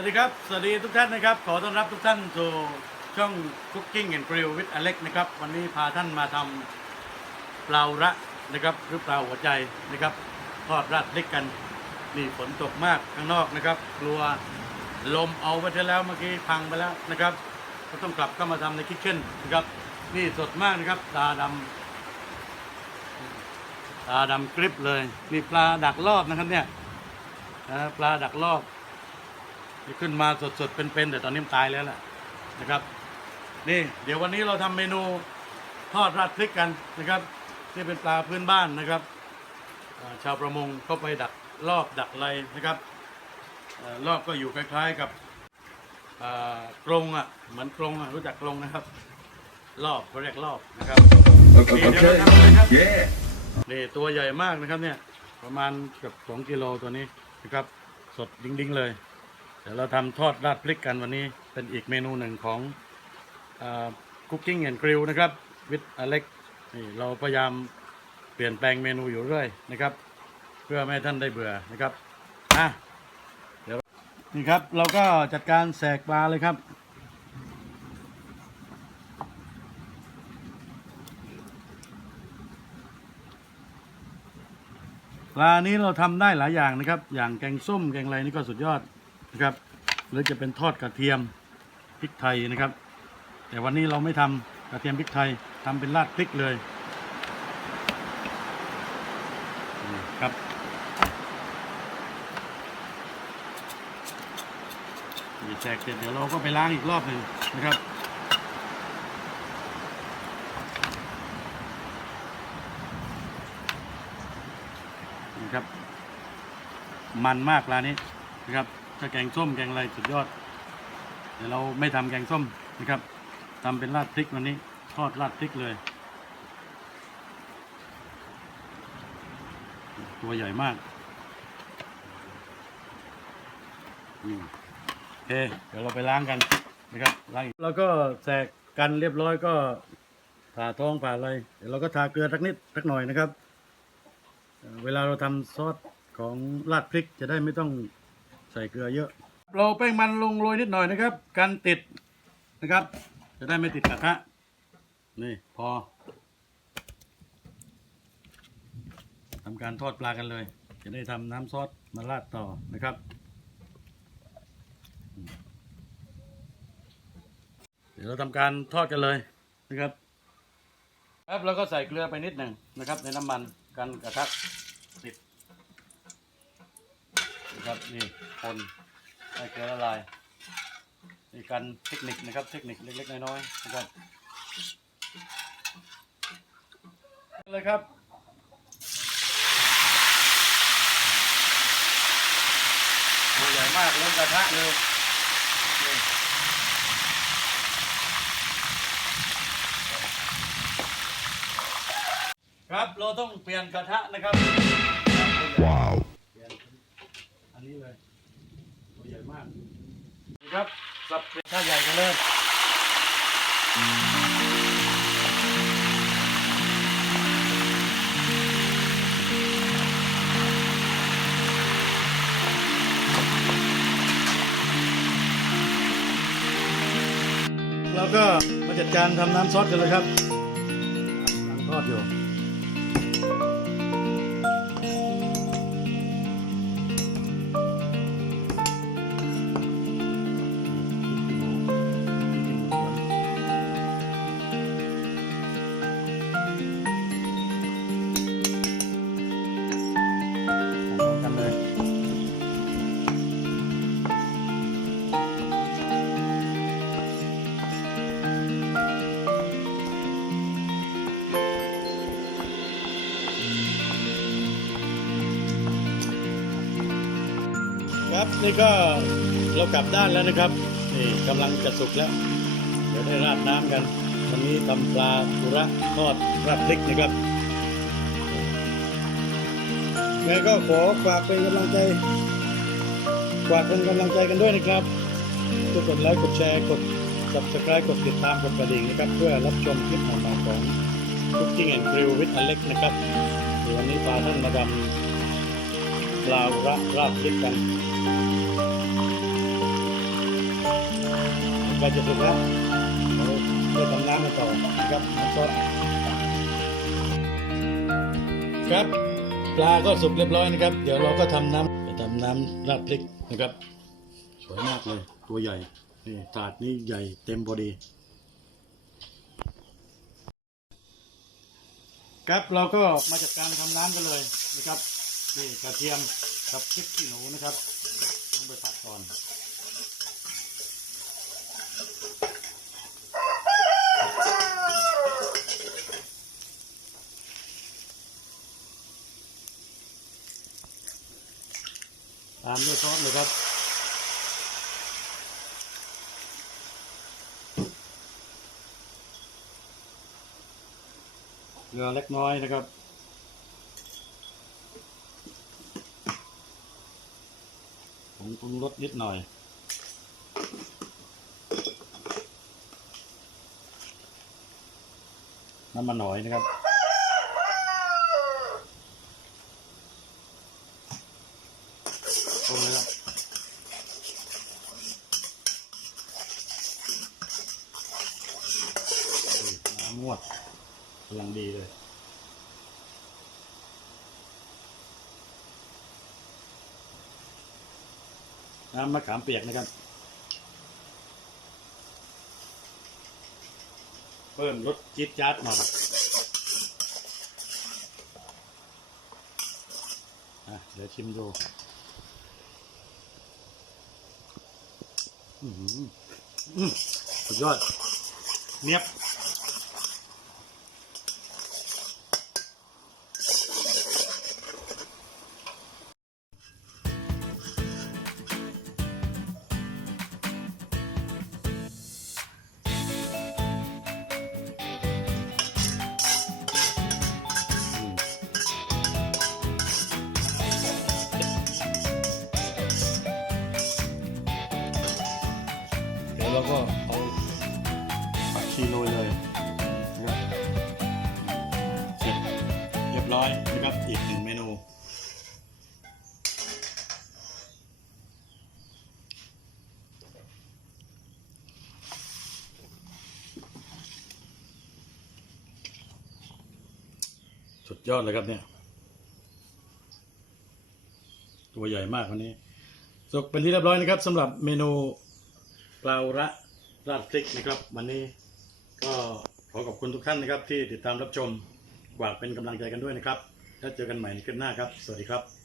วัสดีครับ สวัสดีทุกท่านนะครับ ขอต้อนรับทุกท่านสู่ช่อง Cooking and Grill with Alex นะครับ วันนี้พาท่านมาทำปลาระนะครับ หรือปลาหัวใจนะครับ ทอดราดพริกกัน นี่ฝนตกมากข้างนอกนะครับ กลัวลมเอาไปแล้วเมื่อกี้พังไปแล้วนะครับ ก็ต้องกลับเข้ามาทำในคิทเช่นนะครับ นี่สดมากนะครับ ตาดำตาดำกริบเลย นี่ปลาดักรอบนะครับเนี่ยปลาดักรอบ ที่ขึ้นมาสดๆเป็นๆแต่ตอนนี้มันตายแล้วแหละนะครับ นี่เดี๋ยววันนี้เราทำเมนูทอดราดพริกกันนะครับนี่เป็นปลาพื้นบ้านนะครับอ่าชาวประมงเข้าไปดักรอบดักอะไรนะครับเอ่อรอบก็อยู่คล้ายๆกับอ่ากรงอะเหมือนกรงอะรู้จักกรงนะครับ รอบเขาเรียกรอบนะครับ Okay. Okay, ดี๋ยวเราทำเลยครับ Yeah. นี่ตัวใหญ่มากนะครับเนี่ยประมาณเกือบสองกิโลตัวนี้นะครับ สดดิ้งๆเลยเดี๋ยวเราทำทอดราดพริกกันวันนี้เป็นอีกเมนูหนึ่งของคุกกิ้งแอนด์กริลนะครับวิดอเล็กนี่เราพยายามเปลี่ยนแปลงเมนูอยู่เรื่อยนะครับ เพื่อไม่ให้ท่านได้เบื่อนะครับอะเดี๋ยวนี่ครับเราก็จัดการแสกปลาเลยครับปลานี้เราทำได้หลายอย่างนะครับ อย่างแกงส้มแกงอะไรนี่ก็สุดยอด นะครับ หรือจะเป็นทอดกระเทียมพริกไทยนะครับ แต่วันนี้เราไม่ทำกระเทียมพริกไทยทำเป็นราดพริกเลยครับนี่แจกเสร็จเดี๋ยวเราก็ไปล้างอีกรอบหนึ่งนะครับนี่ครับ มันมากร้านนี้นะครับ ถ้าแกงส้มแกงอะไรสุดยอด เดี๋ยวเราไม่ทำแกงส้มนะครับทำเป็นราดพริกวันนี้ ทอดราดพริกเลย ตัวใหญ่มากอืมโอเค เดี๋ยวเราไปล้างกันนะครับล้างแล้วก็แสกกันเรียบร้อยก็ผ่าท้องผ่าอะไรเดี๋ยวเราก็ทาเกลือสักนิดสักหน่อยนะครับ เวลาเราทำซอสของราดพริกจะได้ไม่ต้อง ส่เกลือเยอะ เราแป้งมันลงโรยนิดหน่อยนะครับ กันติดนะครับ จะได้ไม่ติดกระทะนี่พอทำการทอดปลากันเลย จะได้ทำน้ำซอสมาราดต่อนะครับเดี๋ยวเราทำการทอดกันเลยนะครับครับแล้วก็ใส่เกลือไปนิดหนึ่งนะครับ ในน้ำมันกันกระทะติด นะครับนี่คนให้เกลือละลายนี่การเทคนิคนะครับ เทคนิคเล็กๆน้อยๆนะครับเลยครับตัวใหญ่มากเริ่มกระทะเลยครับ เราต้องเปลี่ยนกระทะนะครับ Wow. เปลี่ย นี้เลยตัวใหญ่มากครับสับกระทะใหญ่กันเลยเราก็มาจัดการทำน้ำซอสกันเลยครับกำทอดอยู่ ครับนี่ก็เรากลับด้านแล้วนะครับนี่กำลังจะสุกแล้ว เดี๋ยวได้ราดน้ำกันวันนี้ทำปลาปุระทอดราดพริกนะครับไงก็ขอฝากเป็นกำลังใจฝากเป็นกำลังใจกันด้วยนะครับช่วยกดไลค์กดแชร์กด subscribe กดติดตามกดกระดิ่งนะครับ เพื่อรับชมคลิปใหม่ๆของ Cooking and Grill with Alex นะครับวันนี้พาท่านมาดำ ลาระราดพริกกันใกล้จะสุกแล้วเราเริ่มทำน้ำกันต่อนะครับน้ำซอสครับปลาก็สุกเรียบร้อยนะครับ เดี๋ยวเราก็ทำน้ำจะทำน้ำราดพริกนะครับ สวยมากเลยตัวใหญ่นี่ถาดนี้ใหญ่เต็มพอดี ครับเราก็มาจัดการทำน้ำกันเลยนะครับ นี่กระเทียมกับพริกขี้หนูนะครับต้องไปผัดก่อนตามด้วยซอสเลยครับเกลือเล็กน้อยนะครับ ผงปรุงรสนิดหน่อย น้ำมันหน่อยนะครับคนเลยครับน้ำงวดกำลังดีเลย น้ำมะขามเปียกนะครับ เพิ่มรสจี๊ดจ๊าดหน่อยอะเดี๋ยวชิมดูอือหืออือสุดยอดเนียบ ก็เอาผักชีโรยเลยนะครับเสร็จเรียบร้อยนะครับอีกหนึ่งเมนูสุดยอดเลยครับเนี่ย ตัวใหญ่มากวันนี้สุกเป็นที่เรียบร้อยนะครับสำหรับเมนู ปลาระราดพริกนะครับวันนี้ก็ขอขอบคุณทุกท่านนะครับที่ติดตามรับชมฝากเป็นกำลังใจกันด้วยนะครับ แล้วเจอกันใหม่ในคลิปหน้าครับ สวัสดีครับ